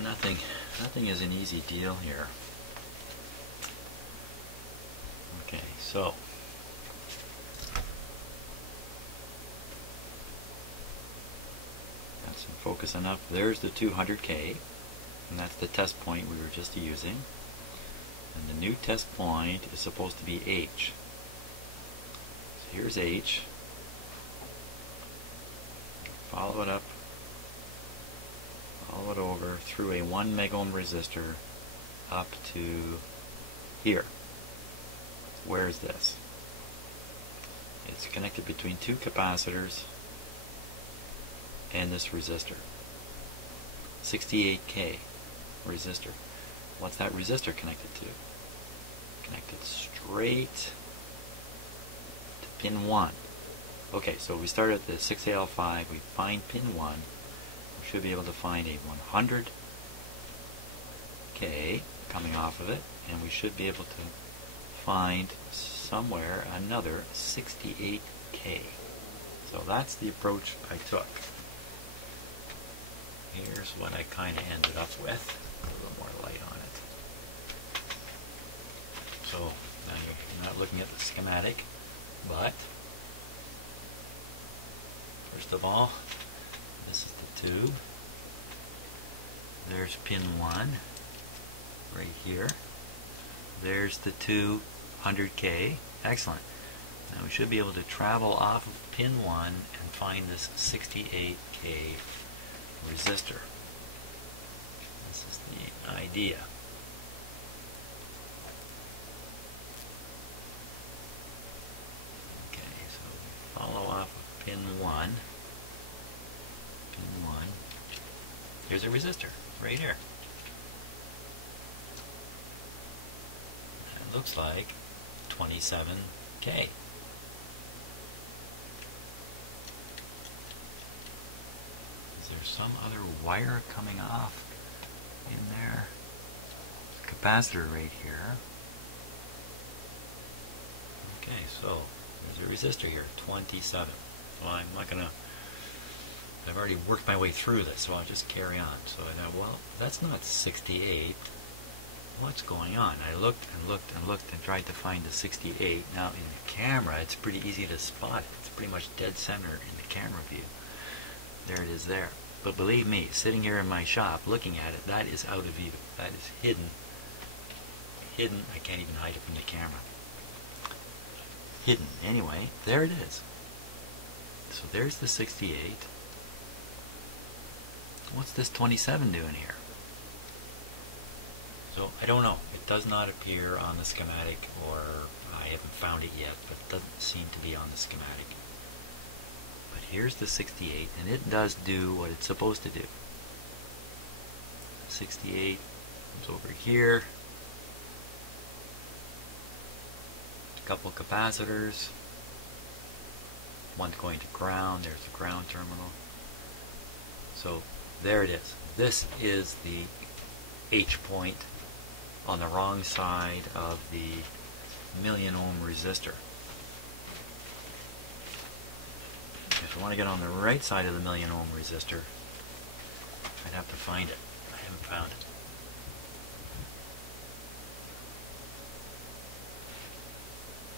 again, nothing is an easy deal here. Okay, so got some focusing up. There's the 200K, and that's the test point we were just using. And the new test point is supposed to be H. So here's H. Follow it up. Follow it over through a 1 megohm resistor up to here. Where is this? It's connected between two capacitors and this resistor. 68K resistor. What's that resistor connected to? Connected straight to pin 1. Okay, so we start at the 6AL5, we find pin 1. We should be able to find a 100K coming off of it, and we should be able to find somewhere another 68K. So that's the approach I took. Here's what I kind of ended up with. A little more light on it. So now you're not looking at the schematic, but first of all, this is the tube. There's pin 1 right here. There's the 200K. Excellent. Now we should be able to travel off of pin 1 and find this 68K resistor. This is the idea. Okay, so we follow off of pin 1. Pin 1. Here's a resistor right here. It looks like 27K. Is there some other wire coming off in there? Capacitor right here. Okay, so there's a resistor here, 27. Well, I'm not going to, I've already worked my way through this, so I'll just carry on. So I thought, well, that's not 68. What's going on? I looked and looked and looked and tried to find the 68. Now in the camera it's pretty easy to spot it. It's pretty much dead center in the camera view. There it is there. But believe me, sitting here in my shop looking at it, that is out of view. That is hidden. Hidden. I can't even hide it from the camera. Hidden. Anyway, there it is. So there's the 68. What's this 27 doing here? So I don't know. It does not appear on the schematic, or I haven't found it yet, but it doesn't seem to be on the schematic. But here's the 68, and it does do what it's supposed to do. 68 comes over here. A couple capacitors. One's going to ground. There's the ground terminal. So there it is. This is the H point on the wrong side of the 1,000,000 ohm resistor. If I want to get on the right side of the 1,000,000 ohm resistor, I'd have to find it. I haven't found it.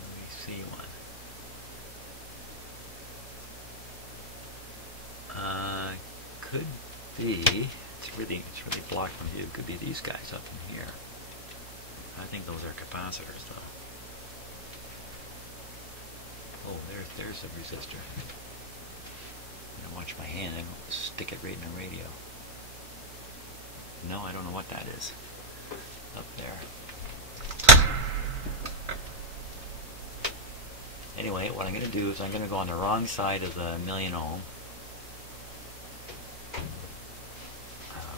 Let me see one. Could be. It's really blocked from view. Could be these guys up in here. I think those are capacitors, though. Oh, there's a resistor. I'm gonna watch my hand. I don't stick it right in the radio. No, I don't know what that is. Up there. Anyway, what I'm gonna do is I'm gonna go on the wrong side of the 1,000,000 ohm.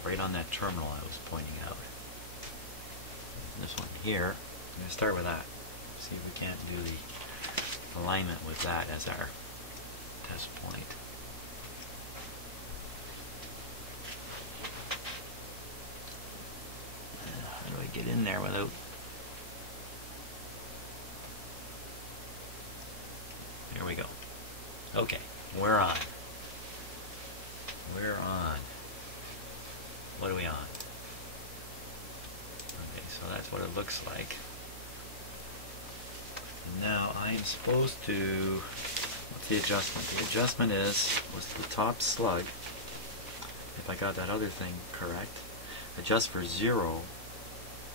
Right on that terminal I was pointing out. This one here, I'm going to start with that. See if we can't do the alignment with that as our test point. How do I get in there without... There we go. Okay, we're on. We're on. What are we on? that's what it looks like. And now I'm supposed to, what's the adjustment? The adjustment was the top slug, if I got that other thing correct, adjust for 0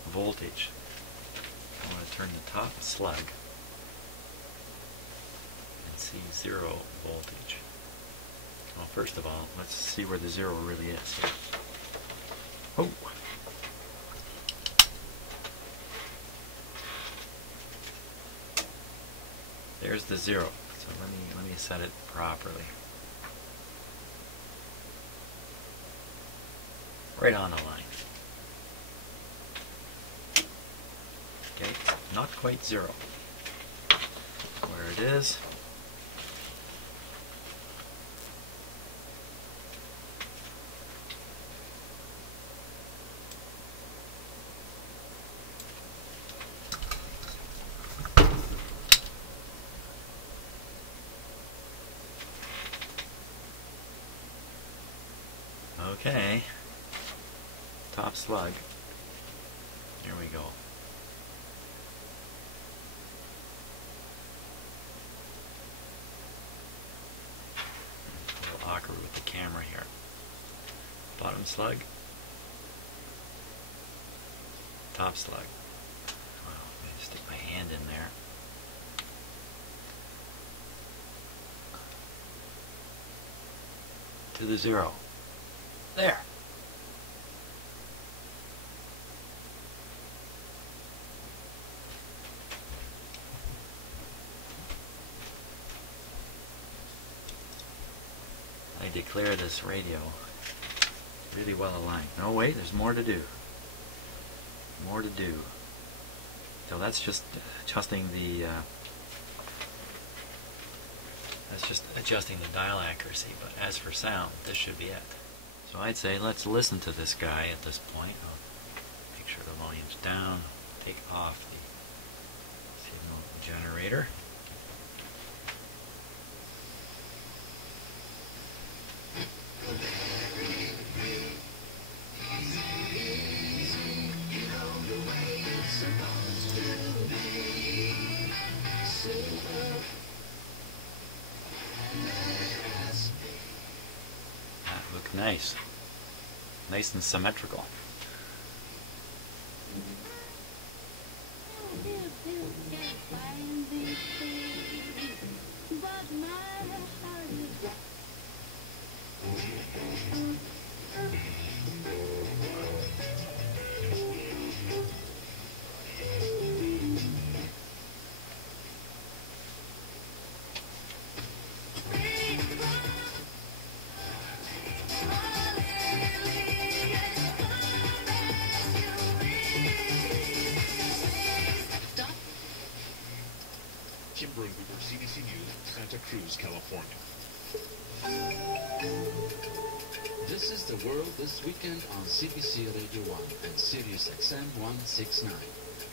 voltage. I want to turn the top slug and see 0 voltage. Well, first of all, let's see where the 0 really is. Oh! There's the 0. So let me set it properly. Right on the line. Okay, not quite 0. Where it is. Okay, top slug, here we go. A little awkward with the camera here. Bottom slug, top slug. Wow, let me stick my hand in there. To the 0. There. I declare this radio really well aligned. No, wait, there's more to do. More to do. So that's just adjusting the dial accuracy, but as for sound, this should be it. So I'd say let's listen to this guy at this point. I'll make sure the volume's down, take off the signal generator. That looked nice. Nice and symmetrical. CBC News, Santa Cruz, California. This is the world this weekend on CBC Radio 1 and Sirius XM 169.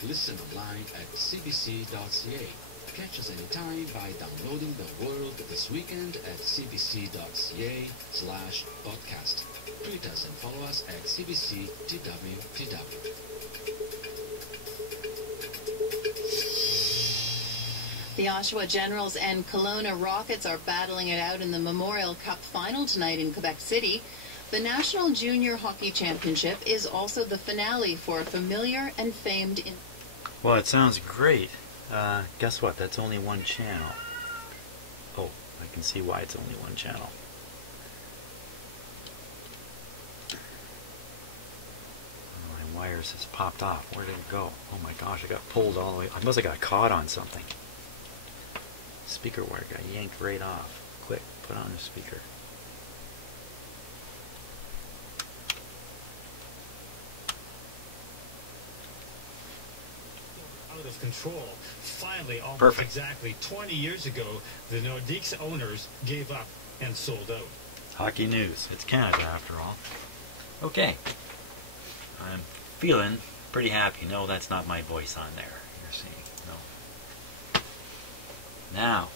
Listen online at cbc.ca. Catch us anytime by downloading the world this weekend at cbc.ca/podcast. Tweet us and follow us at cbctwtw. The Oshawa Generals and Kelowna Rockets are battling it out in the Memorial Cup final tonight in Quebec City. The National Junior Hockey Championship is also the finale for a familiar and famed... Well, it sounds great. Guess what? That's only one channel. Oh, I can see why it's only one channel. My wires has popped off. Where did it go? Oh my gosh, I got pulled all the way. I must have got caught on something. Speaker wire got yanked right off. Quick, put on the speaker. Out of control. Finally, almost Perfect. Exactly 20 years ago, the Nordiques owners gave up and sold out. Hockey news. It's Canada after all. Okay. I'm feeling pretty happy. No, that's not my voice on there. You're seeing. No. Now,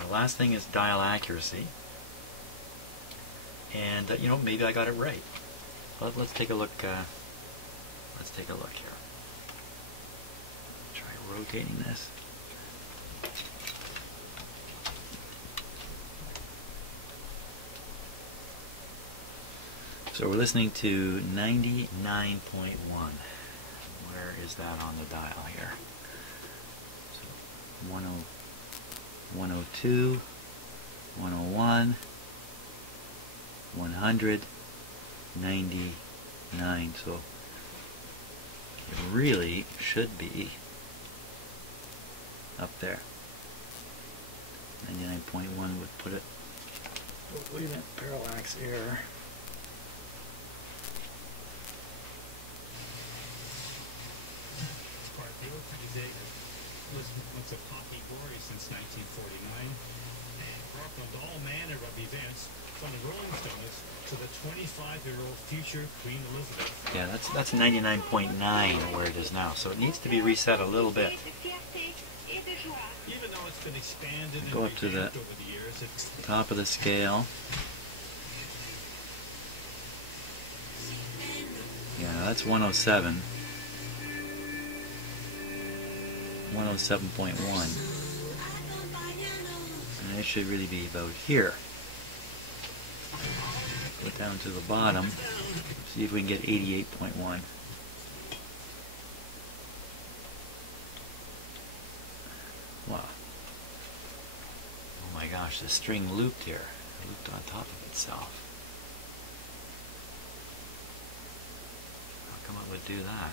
the last thing is dial accuracy. And, you know, maybe I got it right. Let's take a look. Let's take a look here. rotating this. So we're listening to 99.1. Where is that on the dial here? So 102, 101, 100, 99. So it really should be up there. 99.1 would put it. Wait a minute, parallax error. Was a poppy glory since 1949. Welcomed all manner of events from the Rolling Stones to the 25-year-old future Queen Elizabeth. Yeah, that's 99.9 where it is now. So it needs to be reset a little bit. Even though it's been expanded and Go up to the revamped over the years, it's top of the scale. Yeah, that's 107. 107.1. And it should really be about here. Go down to the bottom. See if we can get 88.1. Wow. Oh my gosh, the string looped here. It looped on top of itself. How come it would do that?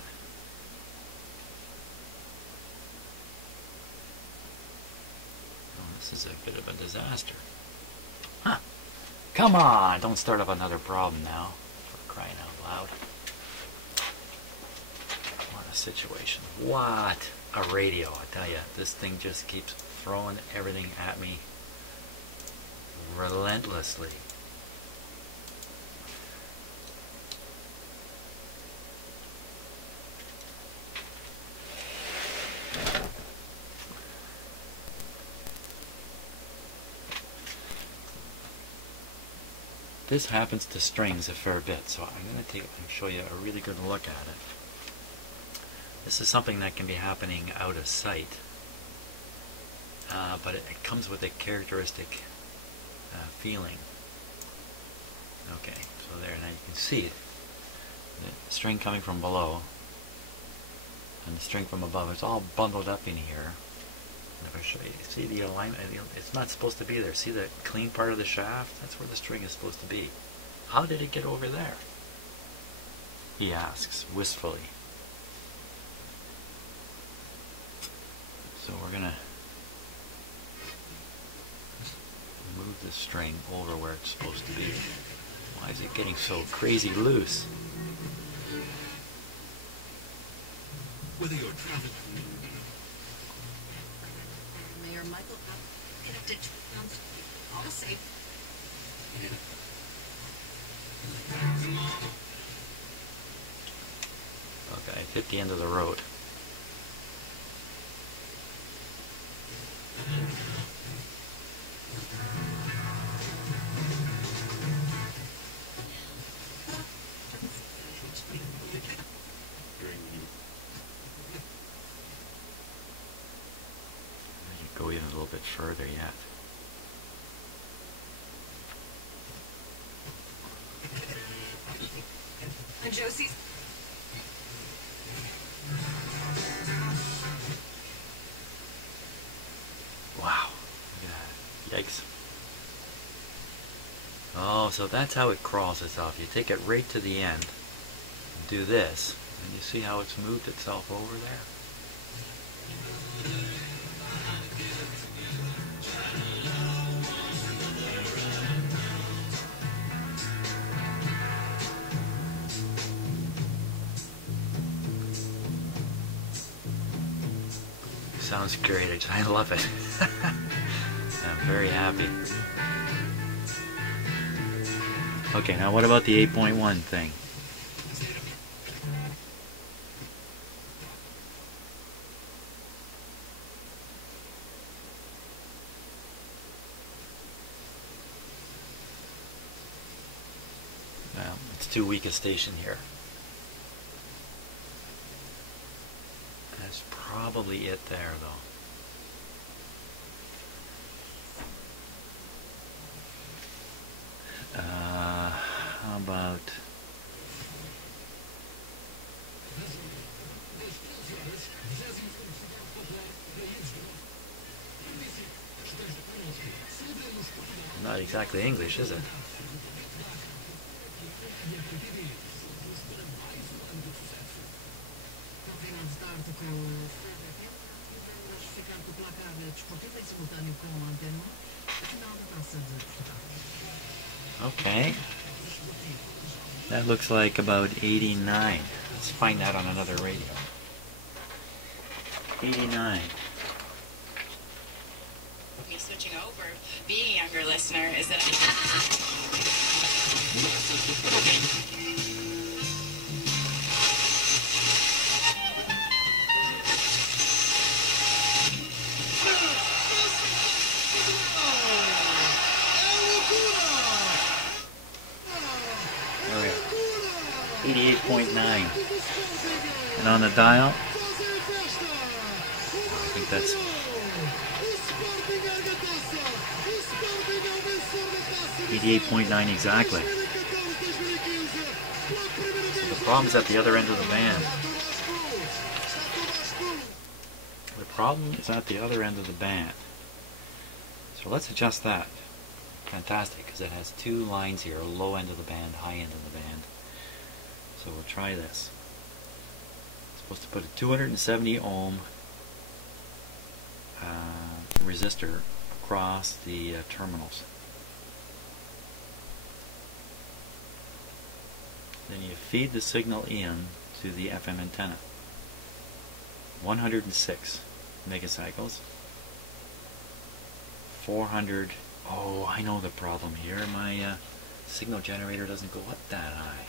This is a bit of a disaster. Huh. Come on! Don't start up another problem now. For crying out loud. What a situation. What a radio, I tell you. This thing just keeps throwing everything at me relentlessly. This happens to strings a fair bit, so I'm going to take and show you a really good look at it. This is something that can be happening out of sight, but it comes with a characteristic feeling. Okay, so there, now you can see it. The string coming from below and the string from above. It's all bundled up in here. And if I show you, see the alignment, it's not supposed to be there. See the clean part of the shaft? That's where the string is supposed to be. How did it get over there? He asks, wistfully. So we're going to move the string over where it's supposed to be. Why is it getting so crazy loose? Whether you're traveling... Mayor Michael connected to all safe. Okay, hit the end of the road. Go even a little bit further yet. And Josie's. Wow. Look at that. Yikes. Oh, so that's how it crawls itself. You take it right to the end, do this, and you see how it's moved itself over there? Sounds great. I love it. I'm very happy. Okay, now what about the 8.1 thing? Well, it's too weak a station here. That's probably it there, though. How about... Not exactly English, is it? Okay. That looks like about 89. Let's find that on another radio. 89. Me switching over, being a younger listener, is that There we are. 88.9. And on the dial, I think that's 88.9 exactly. So the problem is at the other end of the band. The problem is at the other end of the band. So let's adjust that. Fantastic, because it has two lines here, low end of the band, high end of the band. So we'll try this. It's supposed to put a 270 ohm resistor across the terminals. Then you feed the signal in to the FM antenna. 106 megacycles. 400. Oh, I know the problem here. My signal generator doesn't go up that high.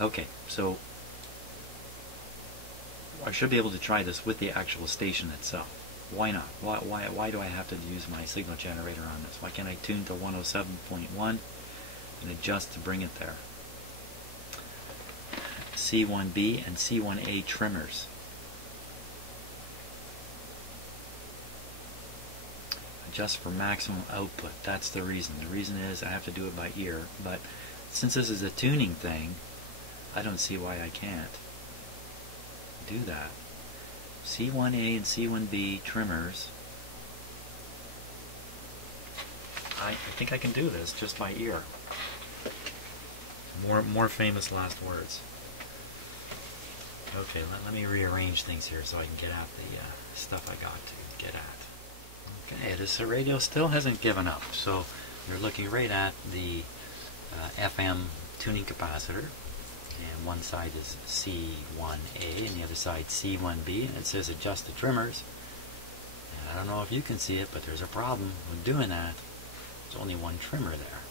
Okay, so I should be able to try this with the actual station itself. Why not? Why do I have to use my signal generator on this? Why can't I tune to 107.1 and adjust to bring it there? C1B and C1A trimmers. Adjust for maximum output. That's the reason. The reason is I have to do it by ear, but since this is a tuning thing, I don't see why I can't do that. C1A and C1B trimmers. I think I can do this just by ear. More famous last words. Okay, let me rearrange things here so I can get at the stuff I got to get at. Okay, this radio still hasn't given up. So we're looking right at the FM tuning capacitor. And one side is C1A and the other side C1B, and it says adjust the trimmers. And I don't know if you can see it, but there's a problem with doing that. There's only one trimmer there.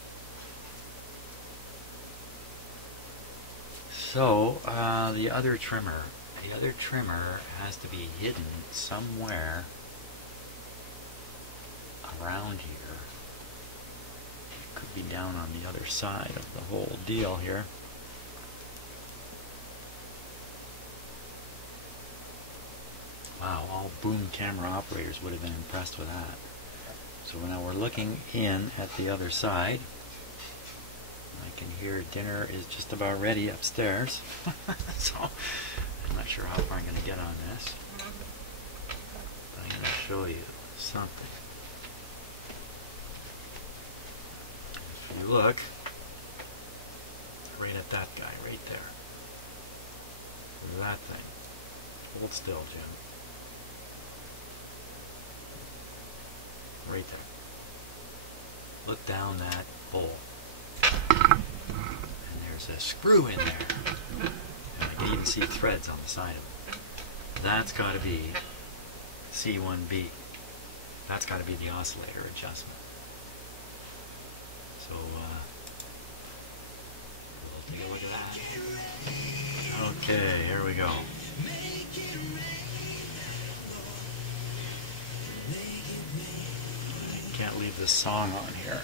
So the other trimmer has to be hidden somewhere around here. It could be down on the other side of the whole deal here. Wow, all boom camera operators would have been impressed with that. So now we're looking in at the other side. I can hear dinner is just about ready upstairs. So I'm not sure how far I'm going to get on this. But I'm going to show you something. If you look right at that guy right there. That thing. Hold still, Jim. Right there. Look down that bowl. And there's a screw in there. And I can even see threads on the side of it. That's got to be C1B. That's got to be the oscillator adjustment. So, we'll take a look at that. Okay, here we go. Can't leave this song on here.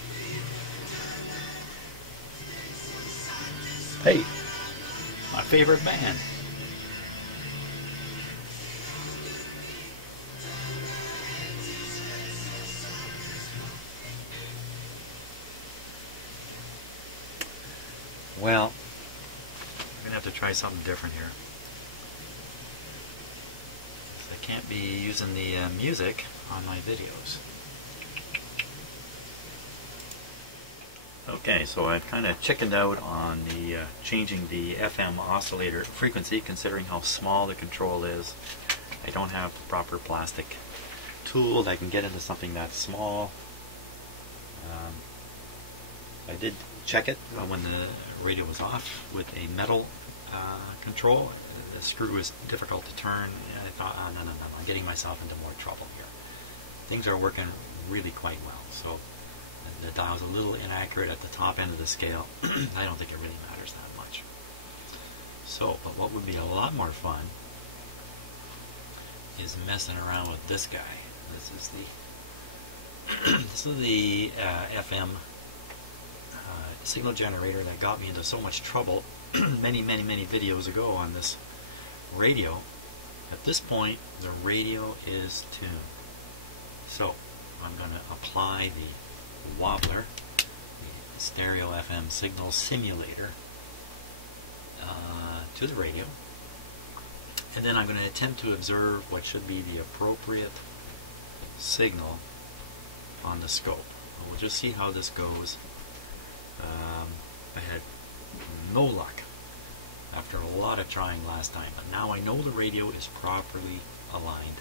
Hey, my favorite band. Well, I'm going to have to try something different here. I can't be using the music on my videos. Okay, so I've kind of chickened out on the changing the FM oscillator frequency, considering how small the control is. I don't have the proper plastic tool that I can get into something that small. I did check it when the radio was off with a metal control. The screw is difficult to turn, and I thought, oh, no, I'm getting myself into more trouble here. Things are working really quite well, so the dial's a little inaccurate at the top end of the scale. I don't think it really matters that much. So, but what would be a lot more fun is messing around with this guy. This is the FM signal generator that got me into so much trouble many videos ago on this radio. At this point, the radio is tuned. So I'm going to apply the wobbler, the stereo FM signal simulator, to the radio, and then I'm going to attempt to observe what should be the appropriate signal on the scope. We'll just see how this goes. I had no luck after a lot of trying last time, but now I know the radio is properly aligned,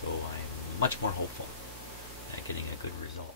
so I'm much more hopeful at getting a good result.